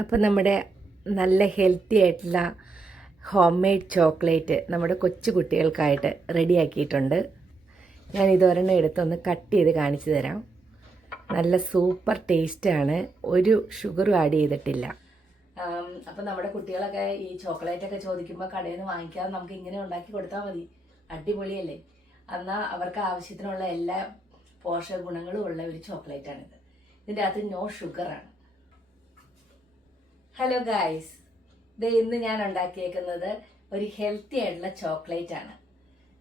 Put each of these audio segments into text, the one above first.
അപ്പോൾ നമ്മുടെ നല്ല ഹെൽത്തി ആയിട്ടുള്ള ഹോം മെയ്ഡ് ചോക്ലേറ്റ് നമ്മുടെ കൊച്ചു കുട്ടികൾക്കായിട്ട് റെഡിയാക്കിയിട്ടുണ്ട്. ഞാൻ ഇതൊരെണ്ണം എടുത്തൊന്ന് കട്ട് ചെയ്ത് കാണിച്ചു തരാം. നല്ല സൂപ്പർ ടേസ്റ്റാണ്, ഒരു ഷുഗറും ആഡ് ചെയ്തിട്ടില്ല. അപ്പോൾ നമ്മുടെ കുട്ടികളൊക്കെ ഈ ചോക്ലേറ്റൊക്കെ ചോദിക്കുമ്പോൾ കടയിൽ നിന്ന് വാങ്ങിക്കാതെ നമുക്ക് ഇങ്ങനെ ഉണ്ടാക്കി കൊടുത്താൽ മതി. അടിപൊളിയല്ലേ? എന്നാൽ അവർക്ക് ആവശ്യത്തിനുള്ള എല്ലാ പോഷക ഗുണങ്ങളും ഉള്ള ഒരു ചോക്ലേറ്റാണിത്. ഇതിൻ്റെ അകത്ത് നോ ഷുഗറാണ്. ഹലോ ഗായ്സ്, ഇന്ന് ഞാൻ ഉണ്ടാക്കിയേക്കുന്നത് ഒരു ഹെൽത്തി ആയിട്ടുള്ള ചോക്ലേറ്റ് ആണ്.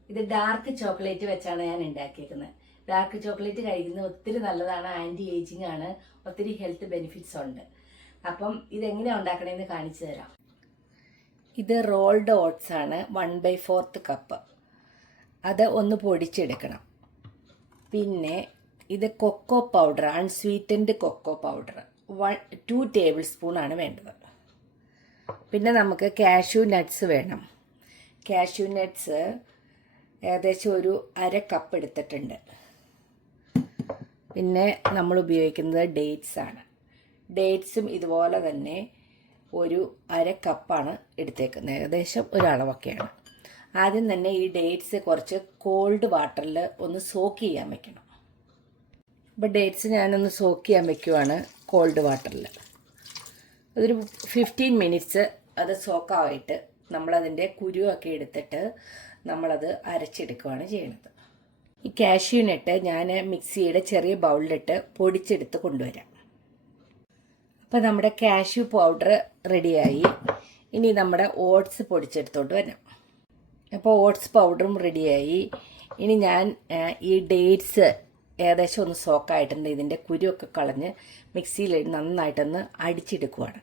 ഇത് ഡാർക്ക് ചോക്ലേറ്റ് വെച്ചാണ് ഞാൻ ഉണ്ടാക്കിയേക്കുന്നത്. ഡാർക്ക് ചോക്ലേറ്റ് കഴിക്കുന്നത് ഒത്തിരി നല്ലതാണ്, ആൻറ്റി ഏജിങ് ആണ്, ഒത്തിരി ഹെൽത്ത് ബെനിഫിറ്റ്സ് ഉണ്ട്. അപ്പം ഇതെങ്ങനെയാണ് ഉണ്ടാക്കണമെന്ന് കാണിച്ചു തരാം. ഇത് റോൾഡ് ഓട്സ് ആണ്, 1/4 കപ്പ്. അത് ഒന്ന് പൊടിച്ചെടുക്കണം. പിന്നെ ഇത് cocoa powder, unsweetened cocoa powder 2 tablespoon ആണ് വേണ്ടത്. പിന്നെ നമുക്ക് കാഷ്യൂ നട്ട്സ് വേണം. കാഷ്യൂ നട്ട്സ് ഏകദേശം ഒരു 1/2 കപ്പ് എടുത്തിട്ടുണ്ട്. പിന്നെ നമ്മൾ ഉപയോഗിക്കുന്നത് ഡേറ്റ്സ് ആണ്. ഡേറ്റ്സും ഇതുപോലെ തന്നെ ഒരു 1/2 കപ്പാണ് എടുത്തേക്കുന്നത്, ഏകദേശം ഒരളവൊക്കെയാണ്. ആദ്യം തന്നെ ഈ ഡേറ്റ്സ് കുറച്ച് കോൾഡ് വാട്ടറിൽ ഒന്ന് സോക്ക് ചെയ്യാൻ വെക്കണം. അപ്പോൾ ഡേറ്റ്സ് ഞാനൊന്ന് സോക്ക് ചെയ്യാൻ വെക്കുവാണ് കോൾഡ് വാട്ടറിൽ. അതൊരു 15 മിനിറ്റ്സ് അത് സോക്കായിട്ട് നമ്മളതിൻ്റെ കുരുവൊക്കെ എടുത്തിട്ട് നമ്മളത് അരച്ചെടുക്കുകയാണ് ചെയ്യുന്നത്. ഈ കാഷ്യൂ നട്ട് ഞാൻ മിക്സിയുടെ ചെറിയ ബൗളിലിട്ട് പൊടിച്ചെടുത്ത് കൊണ്ടുവരാം. അപ്പോൾ നമ്മുടെ കാഷ്യൂ പൗഡർ റെഡിയായി. ഇനി നമ്മുടെ ഓട്സ് പൊടിച്ചെടുത്തോണ്ട് വരാം. അപ്പോൾ ഓട്സ് പൗഡറും റെഡിയായി. ഇനി ഞാൻ ഈ ഡേറ്റ്സ് ഏകദേശം ഒന്ന് സോക്കായിട്ടുണ്ട്. ഇതിൻ്റെ കുരുവൊക്കെ കളഞ്ഞ് മിക്സിയിൽ നന്നായിട്ടൊന്ന് അടിച്ചെടുക്കുവാണ്.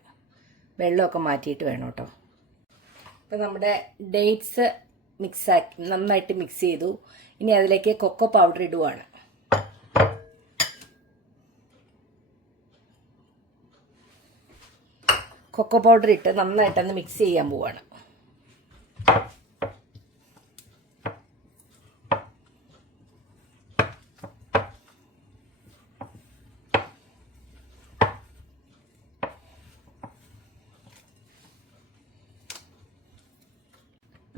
വെള്ളമൊക്കെ മാറ്റിയിട്ട് വേണം കേട്ടോ. അപ്പോൾ നമ്മുടെ ഡേറ്റ്സ് നന്നായിട്ട് മിക്സ് ചെയ്തു. ഇനി അതിലേക്ക് കൊക്കോ പൗഡർ ഇടുവാണ്. കൊക്കോ പൗഡർ ഇട്ട് നന്നായിട്ടൊന്ന് മിക്സ് ചെയ്യാൻ പോവാണ്.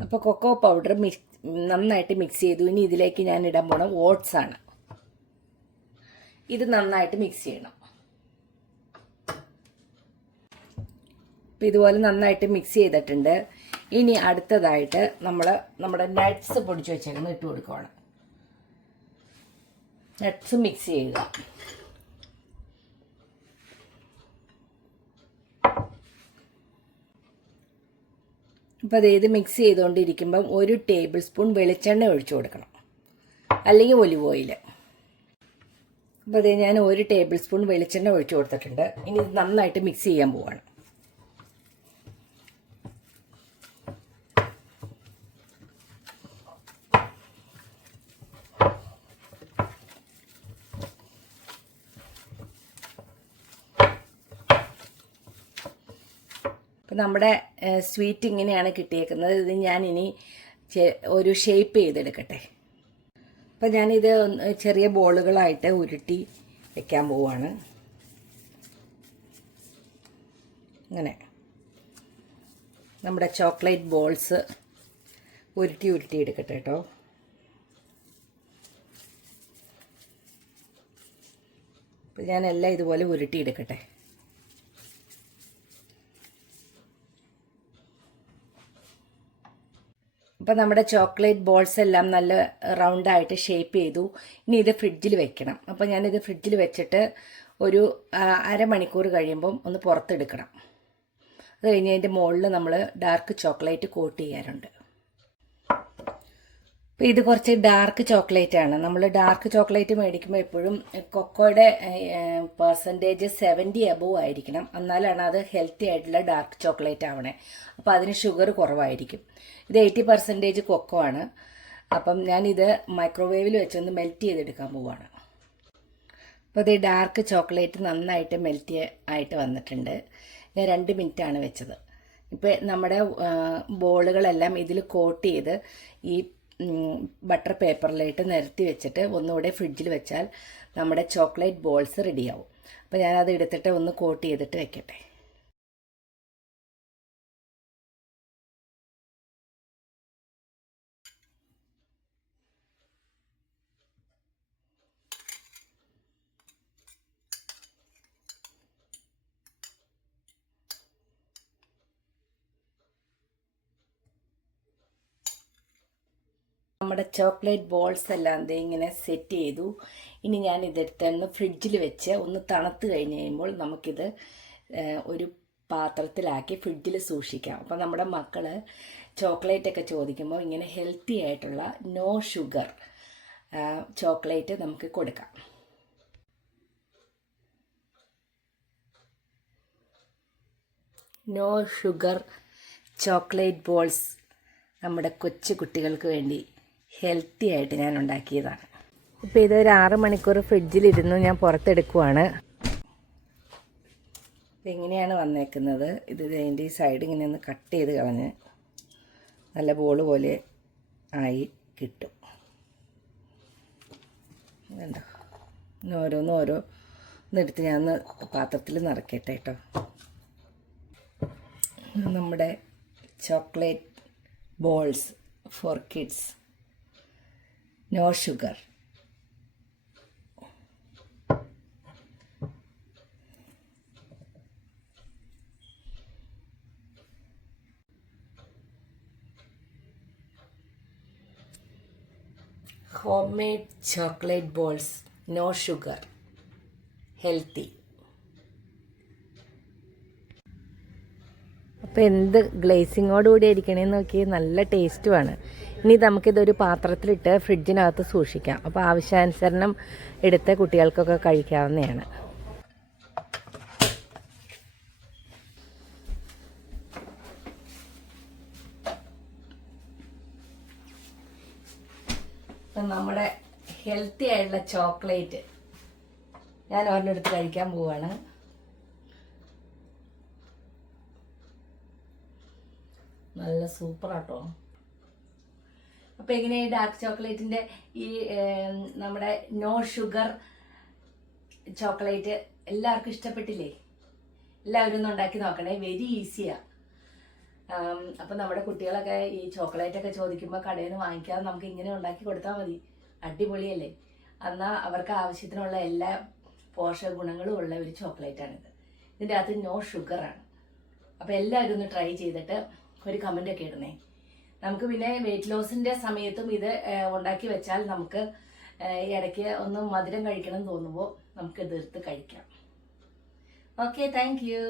അപ്പോൾ കൊക്കോ പൗഡർ നന്നായിട്ട് മിക്സ് ചെയ്തു. ഇനി ഇതിലേക്ക് ഞാൻ ഇടാൻ പോണ ഓട്സ് ആണ്. ഇത് നന്നായിട്ട് മിക്സ് ചെയ്യണം. അപ്പോൾ ഇതുപോലെ നന്നായിട്ട് മിക്സ് ചെയ്തിട്ടുണ്ട്. ഇനി അടുത്തതായിട്ട് നമ്മുടെ നട്ട്സ് പൊടിച്ച് വെച്ചേക്കുന്നത് ഇട്ട് കൊടുക്കുകയാണ്. നട്ട്സ് മിക്സ് ചെയ്യുക. അപ്പോൾ ഇത് മിക്സ് ചെയ്തുകൊണ്ടിരിക്കുമ്പം 1 ടേബിൾ സ്പൂൺ വെളിച്ചെണ്ണ ഒഴിച്ചു കൊടുക്കണം, അല്ലെങ്കിൽ ഒലിവ് ഓയിൽ. അപ്പോൾ ഞാൻ 1 ടേബിൾ സ്പൂൺ വെളിച്ചെണ്ണ ഒഴിച്ചു കൊടുത്തിട്ടുണ്ട്. ഇനി ഇത് നന്നായിട്ട് മിക്സ് ചെയ്യാൻ പോവാണ്. അപ്പം നമ്മുടെ സ്വീറ്റ് ഇങ്ങനെയാണ് കിട്ടിയേക്കുന്നത്. ഇത് ഞാനിനി ഒരു ഷേപ്പ് ചെയ്തെടുക്കട്ടെ. അപ്പം ഞാനിത് ചെറിയ ബോളുകളായിട്ട് ഉരുട്ടി വെക്കാൻ പോവാണ്. അങ്ങനെ നമ്മുടെ ചോക്ലേറ്റ് ബോൾസ് ഉരുട്ടി എടുക്കട്ടെ കേട്ടോ. അപ്പം ഞാനെല്ലാം ഇതുപോലെ ഉരുട്ടിയെടുക്കട്ടെ. അപ്പോൾ നമ്മുടെ ചോക്ലേറ്റ് ബോൾസ് എല്ലാം നല്ല റൗണ്ടായിട്ട് ഷേപ്പ് ചെയ്തു. ഇനി ഇത് ഫ്രിഡ്ജിൽ വെക്കണം. അപ്പോൾ ഞാനിത് ഫ്രിഡ്ജിൽ വെച്ചിട്ട് ഒരു 1/2 മണിക്കൂർ കഴിയുമ്പം ഒന്ന് പുറത്തെടുക്കണം. അത് കഴിഞ്ഞ് അതിൻ്റെ മുകളിൽ നമ്മൾ ഡാർക്ക് ചോക്ലേറ്റ് കോട്ട് ചെയ്യാറുണ്ട്. അപ്പോൾ ഇത് കുറച്ച് ഡാർക്ക് ചോക്ലേറ്റ് ആണ്. നമ്മൾ ഡാർക്ക് ചോക്ലേറ്റ് മേടിക്കുമ്പോൾ എപ്പോഴും കൊക്കോയുടെ പെർസെൻറ്റേജ് 70 അബവ് ആയിരിക്കണം, എന്നാലാണ് അത് ഹെൽത്തി ആയിട്ടുള്ള ഡാർക്ക് ചോക്ലേറ്റ് ആവണേ. അപ്പോൾ അതിന് ഷുഗർ കുറവായിരിക്കും. ഇത് 80% കൊക്കോ ആണ്. അപ്പം ഞാനിത് മൈക്രോവേവിൽ വെച്ചൊന്ന് മെൽറ്റ് ചെയ്തെടുക്കാൻ പോവുകയാണ്. അപ്പോൾ ഇത് ഡാർക്ക് ചോക്ലേറ്റ് നന്നായിട്ട് മെൽറ്റ് ആയിട്ട് വന്നിട്ടുണ്ട്. ഞാൻ 2 മിനിറ്റാണ് വെച്ചത്. ഇപ്പോൾ നമ്മുടെ ബോളുകളെല്ലാം ഇതിൽ കോട്ട് ചെയ്ത് ഈ ബട്ടർ പേപ്പറിലായിട്ട് നിരത്തി വെച്ചിട്ട് ഒന്നുകൂടെ ഫ്രിഡ്ജിൽ വെച്ചാൽ നമ്മുടെ ചോക്ലേറ്റ് ബോൾസ് റെഡിയാവും. അപ്പോൾ ഞാനത് എടുത്തിട്ട് ഒന്ന് കോട്ട് ചെയ്തിട്ട് വെക്കട്ടെ. നമ്മുടെ ചോക്ലേറ്റ് ബോൾസ് എല്ലാം ഇങ്ങനെ സെറ്റ് ചെയ്തു. ഇനി ഞാൻ ഇതെടുത്തൊന്ന് ഫ്രിഡ്ജിൽ വെച്ച് ഒന്ന് തണുത്ത് കഴിഞ്ഞ് കഴിയുമ്പോൾ നമുക്കിത് ഒരു പാത്രത്തിലാക്കി ഫ്രിഡ്ജിൽ സൂക്ഷിക്കാം. അപ്പോൾ നമ്മുടെ മക്കൾ ചോക്ലേറ്റ് ഒക്കെ ചോദിക്കുമ്പോൾ ഇങ്ങനെ ഹെൽത്തി ആയിട്ടുള്ള നോ ഷുഗർ ചോക്ലേറ്റ് നമുക്ക് കൊടുക്കാം. നോ ഷുഗർ ചോക്ലേറ്റ് ബോൾസ് നമ്മുടെ കൊച്ചു കുട്ടികൾക്ക് വേണ്ടി ഹെൽത്തി ആയിട്ട് ഞാൻ ഉണ്ടാക്കിയതാണ്. ഇപ്പോൾ ഇതൊരു 6 മണിക്കൂർ ഫ്രിഡ്ജിലിരുന്നു ഞാൻ പുറത്തെടുക്കുവാണ്. അപ്പോൾ ഇങ്ങനെയാണ് വന്നേക്കുന്നത്. ഇത് അതിൻ്റെ ഈ സൈഡ് ഇങ്ങനെ ഒന്ന് കട്ട് ചെയ്ത് കളഞ്ഞ് നല്ല ബോൾ പോലെ ആയി കിട്ടും. വേണ്ട ഓരോന്നെടുത്ത് ഞാൻ ഒന്ന് പാത്രത്തിൽ നിറയ്ക്കട്ടെ കേട്ടോ. നമ്മുടെ chocolate balls for kids no sugar. Homemade chocolate balls no sugar healthy. അപ്പോൾ എന്ത് ഗ്ലേസിങ്ങോടുകൂടി ഇരിക്കണേന്ന് നോക്കി, നല്ല ടേസ്റ്റുമാണ്. ഇനി നമുക്കിതൊരു പാത്രത്തിലിട്ട് ഫ്രിഡ്ജിനകത്ത് സൂക്ഷിക്കാം. അപ്പോൾ ആവശ്യാനുസരണം എടുത്ത് കുട്ടികൾക്കൊക്കെ കഴിക്കാവുന്നതാണ്. അപ്പം നമ്മുടെ ഹെൽത്തി ആയിട്ടുള്ള ചോക്ലേറ്റ് ഞാൻ ഒരെണ്ണെടുത്ത് കഴിക്കാൻ പോവുകയാണ്. നല്ല സൂപ്പറാട്ടോ. അപ്പോൾ എങ്ങനെ ഈ ഡാർക്ക് ചോക്ലേറ്റിൻ്റെ ഈ നമ്മുടെ നോ ഷുഗർ ചോക്ലേറ്റ് എല്ലാവർക്കും ഇഷ്ടപ്പെട്ടില്ലേ? എല്ലാവരും ഒന്ന് ഉണ്ടാക്കി നോക്കണേ, വെരി ഈസിയാണ്. അപ്പോൾ നമ്മുടെ കുട്ടികളൊക്കെ ഈ ചോക്ലേറ്റൊക്കെ ചോദിക്കുമ്പോൾ കടയിൽ നിന്ന് വാങ്ങിക്കാതെ നമുക്ക് ഇങ്ങനെ ഉണ്ടാക്കി കൊടുത്താൽ മതി. അടിപൊളിയല്ലേ? എന്നാൽ അവർക്ക് ആവശ്യത്തിനുള്ള എല്ലാ പോഷക ഗുണങ്ങളും ഉള്ള ഒരു ചോക്ലേറ്റാണിത്. ഇതിൻ്റെ അകത്ത് നോ ഷുഗറാണ്. അപ്പോൾ എല്ലാവരും ഒന്ന് ട്രൈ ചെയ്തിട്ട് ഒരു കമൻ്റൊക്കെ ഇടണേ. നമുക്ക് പിന്നെ വെയിറ്റ് ലോസിൻ്റെ സമയത്തും ഇത് ഉണ്ടാക്കി വെച്ചാൽ നമുക്ക് ഇടയ്ക്ക് ഒന്ന് മധുരം കഴിക്കണം തോന്നുമ്പോൾ നമുക്ക് ഇതെടുത്ത് കഴിക്കാം. Okay, thank you.